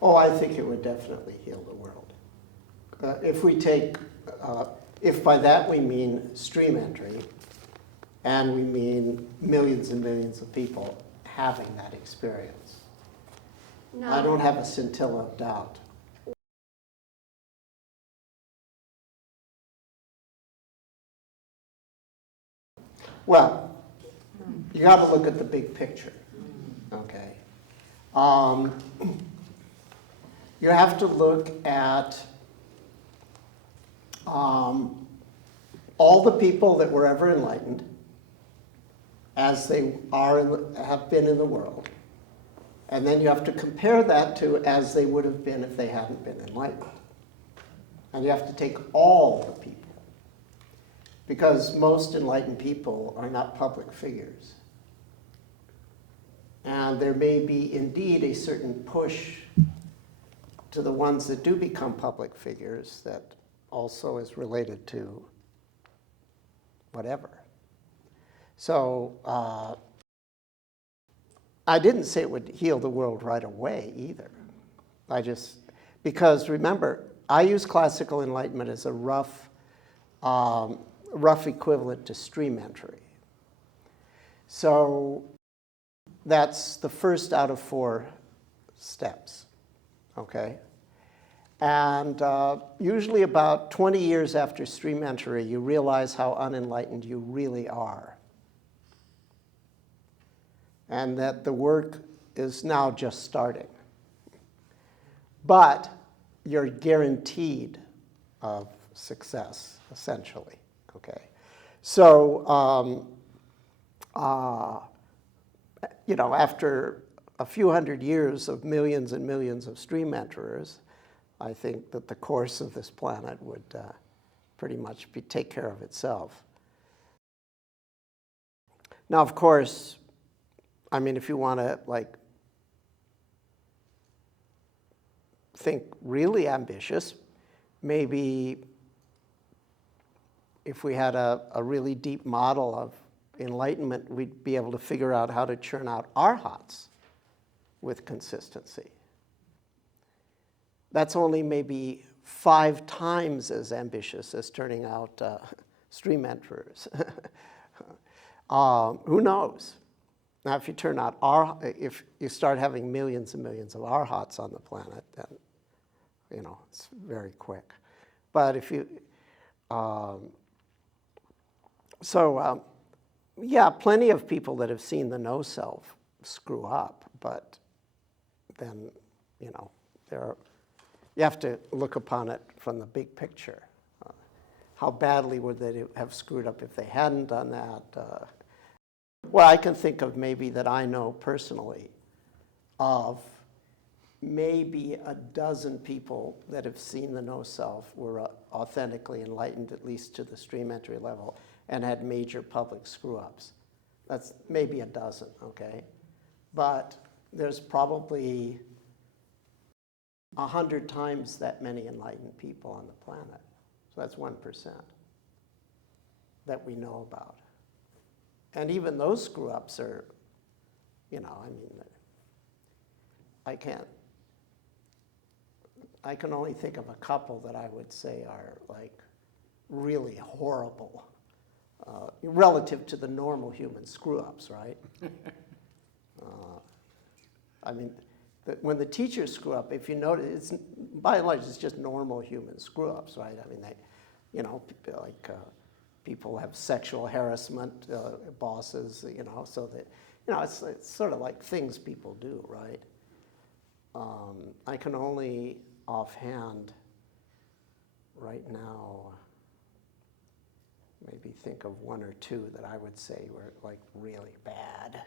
Oh, I think it would definitely heal the world. If we take, if by that we mean stream entry, and we mean millions and millions of people having that experience. No. I don't have a scintilla of doubt. Well, you got to look at the big picture, okay? You have to look at all the people that were ever enlightened as they have been in the world. And then you have to compare that to as they would have been if they hadn't been enlightened. And you have to take all the people. Because most enlightened people are not public figures. And there may be indeed a certain push to the ones that do become public figures that also is related to whatever. So I didn't say it would heal the world right away either. Because remember, I use classical enlightenment as a rough equivalent to stream entry. So that's the first out of 4 steps, okay? And usually about 20 years after stream entry, you realize how unenlightened you really are. And that the work is now just starting. But you're guaranteed of success, essentially, okay? So, you know, after a few hundred years of millions and millions of stream enterers, I think that the course of this planet would pretty much take care of itself. Now, of course, I mean, if you want to like think really ambitious, maybe if we had a really deep model of enlightenment, we'd be able to figure out how to churn out arhats with consistency. That's only maybe 5 times as ambitious as turning out stream enterers. Who knows? Now, if you turn out if you start having millions and millions of arhats on the planet, then you know it's very quick. But if you, yeah, plenty of people that have seen the no self screw up, but then you know you have to look upon it from the big picture. How badly would they have screwed up if they hadn't done that? Well, I can think of maybe that I know personally of maybe a dozen people that have seen the no self were authentically enlightened, at least to the stream entry level, and had major public screw-ups. That's maybe a dozen, okay? But there's probably 100 times that many enlightened people on the planet. So that's 1% that we know about. And even those screw-ups are, you know, I mean, I can only think of a couple that I would say are like really horrible relative to the normal human screw-ups, right? I mean, when the teachers screw up, if you notice, by and large, it's just normal human screw-ups, right? I mean, you know, like people have sexual harassment, bosses, you know, so that, you know, it's sort of like things people do, right? I can only offhand right now maybe think of 1 or 2 that I would say were like really bad.